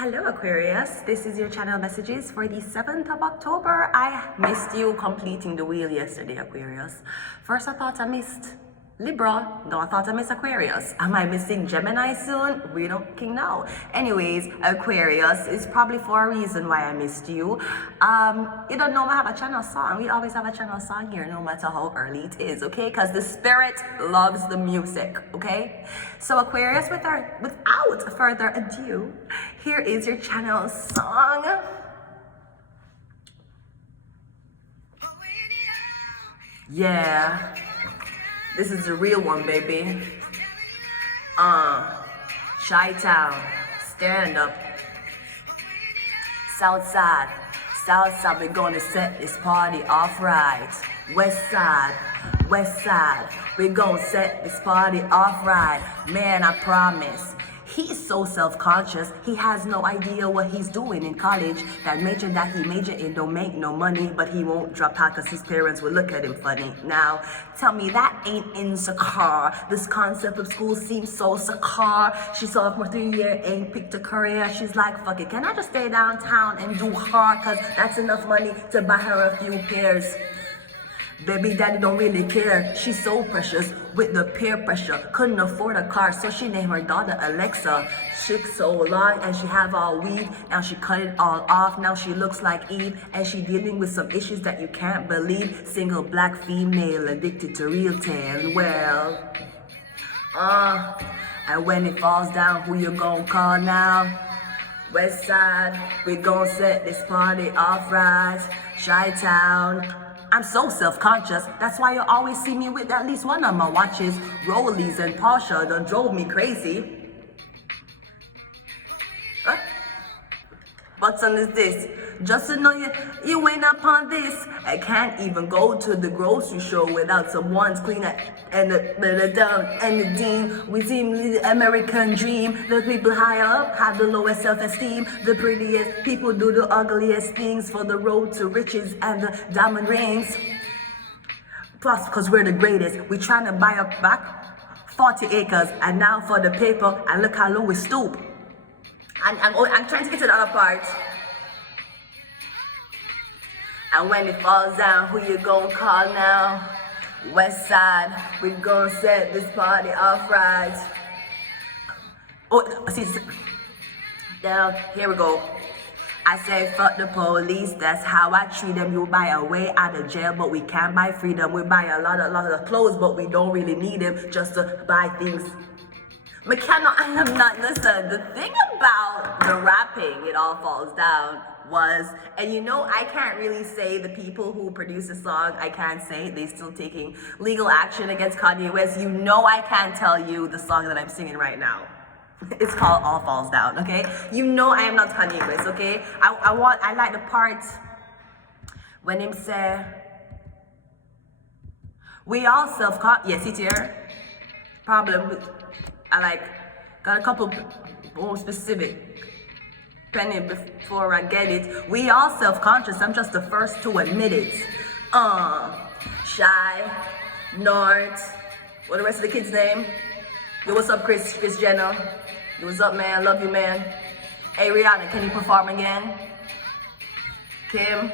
Hello Aquarius, this is your channel messages for the 7th of October. I missed you completing the wheel yesterday, Aquarius. First I thought I missed Libra, no, I thought I missed Aquarius. Am I missing Gemini soon? We don't know. Anyways, Aquarius is probably for a reason why I missed you. You don't know I have a channel song. We always have a channel song here, no matter how early it is, okay? Because the spirit loves the music, okay? So Aquarius, without further ado, here is your channel song. Yeah. This is the real one, baby. Chi-Town, stand up. Southside, we're gonna set this party off right. West side, we're gonna set this party off right. Man, I promise. He's so self-conscious, he has no idea what he's doing in college. That major that he majored in don't make no money, but he won't drop out because his parents will look at him funny. Now, tell me that ain't insecure. This concept of school seems so secure. She saw for 3 years, ain't picked a career. She's like, fuck it, can I just stay downtown and do her? Cause that's enough money to buy her a few pairs. Baby daddy don't really care. She's so precious with the peer pressure. Couldn't afford a car, so she named her daughter Alexa. Shook so long and she have all weed. Now she cut it all off. Now she looks like Eve. And she dealing with some issues that you can't believe. Single black female addicted to real tan. Well, and when it falls down, who you gonna call now? West side, we gon' set this party off right. Chi-Town. I'm so self-conscious, that's why you always see me with at least one of my watches. Rollies and Porsche done drove me crazy. What's on this? Just to know you ain't up on this. I can't even go to the grocery store without someone's cleaner and the down and the dean. We seem the American dream. The people high up have the lowest self-esteem. The prettiest people do the ugliest things for the road to riches and the diamond rings. Plus, because we're the greatest, we trying to buy up back 40 acres and now for the paper, and look how low we stoop. I'm trying to get to the other part. And when it falls down, who you gonna call now? West side, we gonna set this party off right. Oh, see, now here we go. I say fuck the police, that's how I treat them. You buy a way out of jail, but we can't buy freedom. We buy a lot of clothes, but we don't really need them just to buy things. McKenna, I am not, listen, the thing about the rapping, it all falls down, was, and you know, I can't really say the people who produce the song, I can't say, they still taking legal action against Kanye West. You know I can't tell you the song that I'm singing right now. It's called All Falls Down, okay? You know I am not Kanye West, okay? I like the part when him say, we all yes, it's here. Problem with, got a couple more specific penny before I get it. We all self-conscious, I'm just the first to admit it. Shy, North, what the rest of the kids' name? Yo, what's up, Chris Jenner? Yo, what's up, man? Love you, man. Hey, Rihanna, can you perform again? Kim?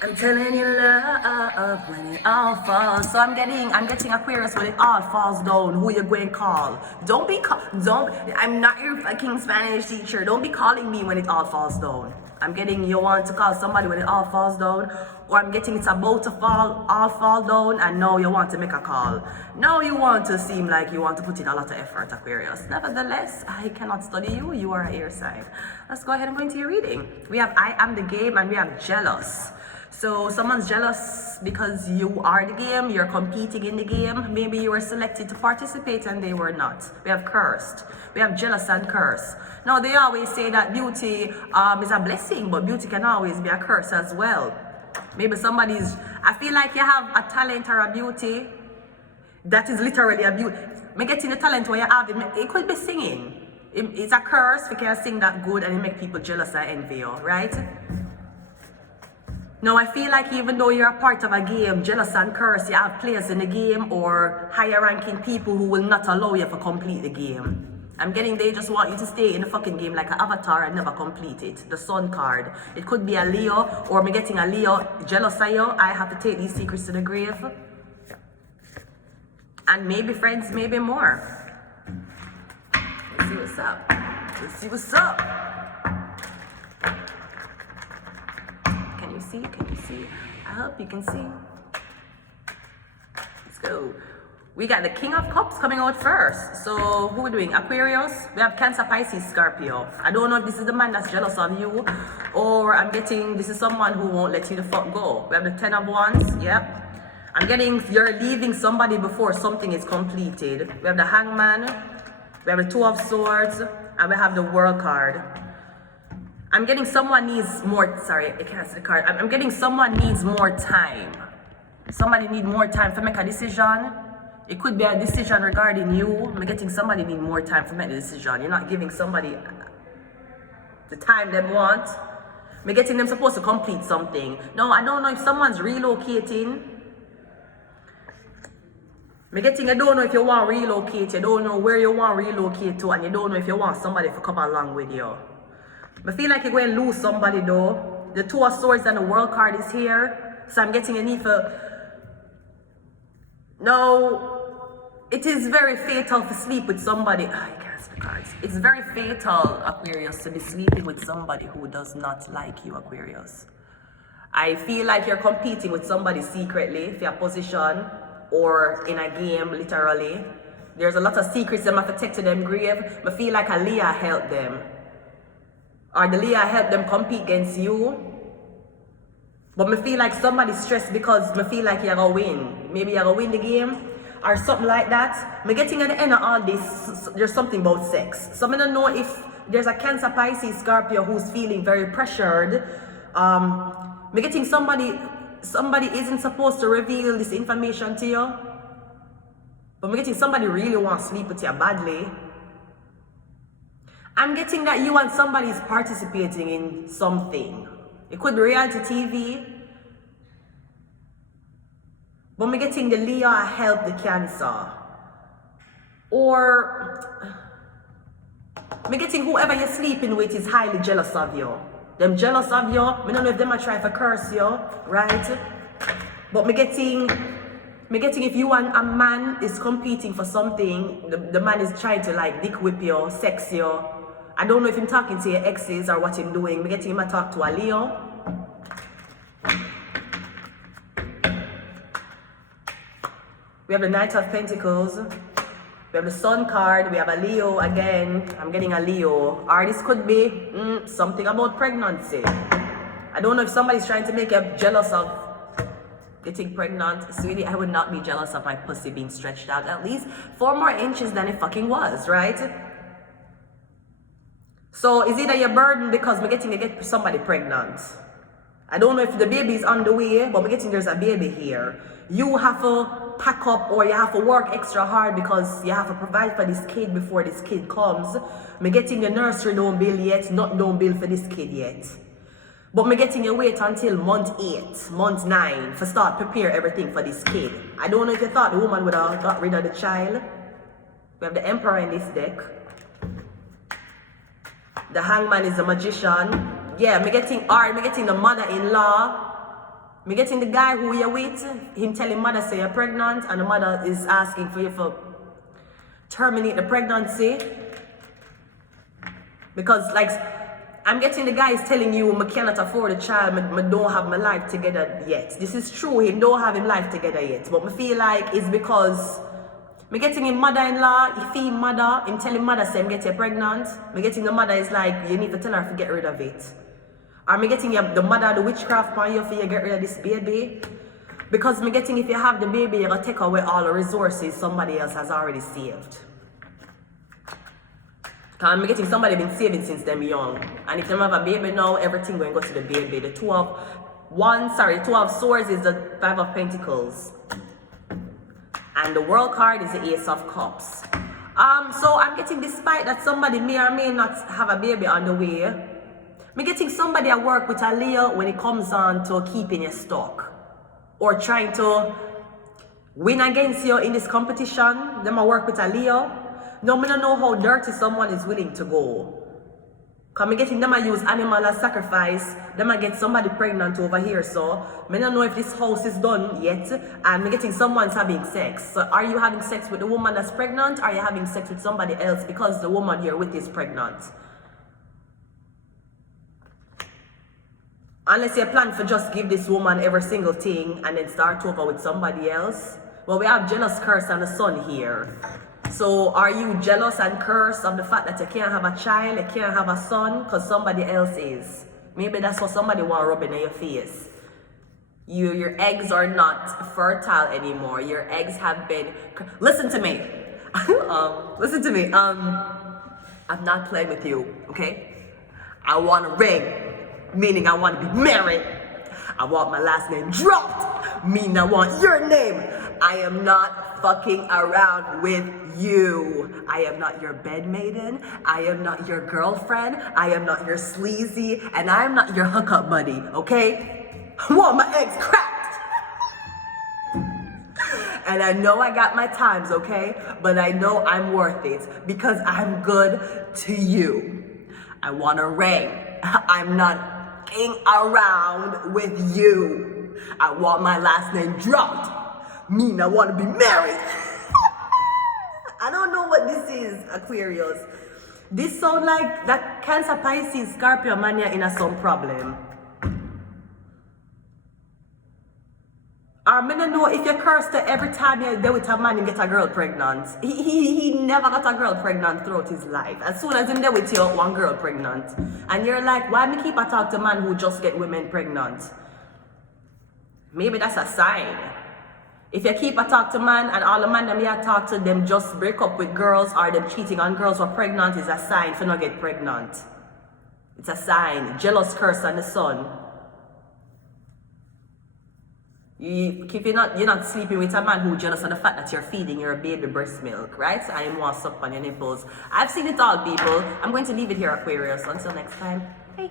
I'm telling you love when it all falls. So I'm getting Aquarius when it all falls down. Who you going to call? I'm not your fucking Spanish teacher. Don't be calling me when it all falls down. I'm getting you want to call somebody when it all falls down, or I'm getting it's about to all fall down, and now you want to make a call. Now you want to seem like you want to put in a lot of effort, Aquarius. Nevertheless, I cannot study you. You are an air sign. Let's go ahead and go into your reading. We have I am the game, and we have jealous. So someone's jealous because you are the game, you're competing in the game. Maybe you were selected to participate and they were not. We have cursed. We have jealous and curse. Now they always say that beauty is a blessing, but beauty can always be a curse as well. Maybe I feel like you have a talent or a beauty that is literally a beauty. Me getting the talent where you have it could be singing. It's a curse if you can't sing that good and it make people jealous and envy you, right? Now, I feel like even though you're a part of a game, jealous and curse, you have players in the game or higher ranking people who will not allow you to complete the game. I'm getting they just want you to stay in the fucking game like an avatar and never complete it. The Sun card. It could be a Leo, or me getting a Leo jealous of you. I have to take these secrets to the grave. And maybe friends, maybe more. Let's see what's up. Let's see what's up. Can you see? Can you see? I hope you can see. Let's go. We got the King of Cups coming out first. So who are we doing? Aquarius. We have Cancer, Pisces, Scorpio. I don't know if this is the man that's jealous of you, or I'm getting this is someone who won't let you the fuck go. We have the Ten of Wands. Yep. I'm getting you're leaving somebody before something is completed. We have the Hangman. We have the Two of Swords, and we have the World card. I'm getting someone needs more. Sorry, I can't see the card. I'm getting someone needs more time. Somebody need more time to make a decision. It could be a decision regarding you. I'm getting somebody need more time to make the decision. You're not giving somebody the time they want. I'm getting them supposed to complete something. No, I don't know if someone's relocating. I'm getting, I don't know if you want to relocate. You don't know where you want to relocate to, and you don't know if you want somebody to come along with you. I feel like you're going to lose somebody though. The Two of Swords and the World card is here. So I'm getting a need for... No, it is very fatal to sleep with somebody. I can't see the cards. It's very fatal, Aquarius, to be sleeping with somebody who does not like you, Aquarius. I feel like you're competing with somebody secretly for your position or in a game, literally. There's a lot of secrets that have to take to them grave. I feel like a Leah helped them. Or the Leah helped them compete against you. But I feel like somebody's stressed because I feel like you're going to win. Maybe you're going to win the game or something like that. I'm getting at the end of all this, there's something about sex. So I don't know if there's a Cancer, Pisces, Scorpio who's feeling very pressured. I'm getting somebody isn't supposed to reveal this information to you. But I'm getting somebody really wants to sleep with you badly. I'm getting that you and somebody is participating in something. It could be reality TV. But I'm getting the Leo help the Cancer. Or I'm getting whoever you're sleeping with is highly jealous of you. Them jealous of you. I don't know if them are trying to curse you, right? But I'm getting if you and a man is competing for something, the man is trying to like dick whip you, sex you. I don't know if I'm talking to your exes or what I'm doing. I'm getting him to talk to a Leo. We have the Knight of Pentacles. We have the Sun card. We have a Leo again. I'm getting a Leo. Or this could be something about pregnancy. I don't know if somebody's trying to make you jealous of getting pregnant. Sweetie, I would not be jealous of my pussy being stretched out at least 4 more inches than it fucking was, right? So is either you're burdened because we're getting to get somebody pregnant. I don't know if the baby is on the way, but we're getting there's a baby here. You have to pack up or you have to work extra hard because you have to provide for this kid before this kid comes. I'm getting the nursery don't bill yet, not don't bill for this kid yet. But I'm getting you wait until month 8, month 9 to start prepare everything for this kid. I don't know if you thought the woman would have got rid of the child. We have the Emperor in this deck. The Hangman is the Magician. Yeah, I'm getting the mother-in-law. I'm getting the guy who you're with. Him telling mother say you're pregnant and the mother is asking for you to terminate the pregnancy. Because like, I'm getting the guy is telling you I cannot afford a child, I don't have my life together yet. This is true, he don't have his life together yet. But I feel like it's because I'm getting him mother-in-law, he feel mother, him telling mother say I'm getting pregnant. I'm getting the mother is like, you need to tell her to get rid of it. Or I'm getting the mother, the witchcraft on you for you get rid of this baby. Because I'm getting if you have the baby, you're going to take away all the resources somebody else has already saved. Because I'm getting somebody been saving since them young. And if they have a baby now, everything going to go to the baby. The Two of Swords is the Five of Pentacles. And the World card is the Ace of Cups. So I'm getting, despite that somebody may or may not have a baby on the way, I'm getting somebody at work with a Leo when it comes on to keeping you stuck. Or trying to win against you in this competition. Them I work with a Leo. No, I don't know how dirty someone is willing to go. Cause me getting them I use animal as sacrifice, them I get somebody pregnant over here, so I don't know if this house is done yet, and me getting someone's having sex. So are you having sex with the woman that's pregnant, or are you having sex with somebody else because the woman you're with is pregnant? Unless you plan for just give this woman every single thing and then start over with somebody else. Well, we have jealous curse and the sun here. So are you jealous and cursed of the fact that you can't have a child, you can't have a son, because somebody else is? Maybe that's what somebody want rubbing in your face. Your eggs are not fertile anymore. Your eggs have been... Listen to me. Listen to me. I'm not playing with you, okay? I want a ring, meaning I want to be married. I want my last name dropped, meaning I want your name. I am not fucking around with you. I am not your bed maiden. I am not your girlfriend. I am not your sleazy. And I am not your hookup buddy, okay? I want my eggs cracked. And I know I got my times, okay? But I know I'm worth it because I'm good to you. I want a ring. I'm not fucking around with you. I want my last name dropped. Mean I want to be married. I don't know what this is, Aquarius. This sound like that Cancer, Pisces, Scorpio mania in a some problem. I don't know if you curse to every time you're there with a man and get a girl pregnant. He never got a girl pregnant throughout his life. As soon as he's there with you, one girl pregnant. And you're like, why me keep a talk to man who just get women pregnant? Maybe that's a sign. If you keep a talk to man and all the man them you talk to them just break up with girls or them cheating on girls who are pregnant is a sign for not get pregnant. It's a sign. Jealous curse on the sun. You're not sleeping with a man who's jealous of the fact that you're feeding your baby breast milk, right? So I want to suck on your nipples. I've seen it all, people. I'm going to leave it here, Aquarius. Until next time. Hey.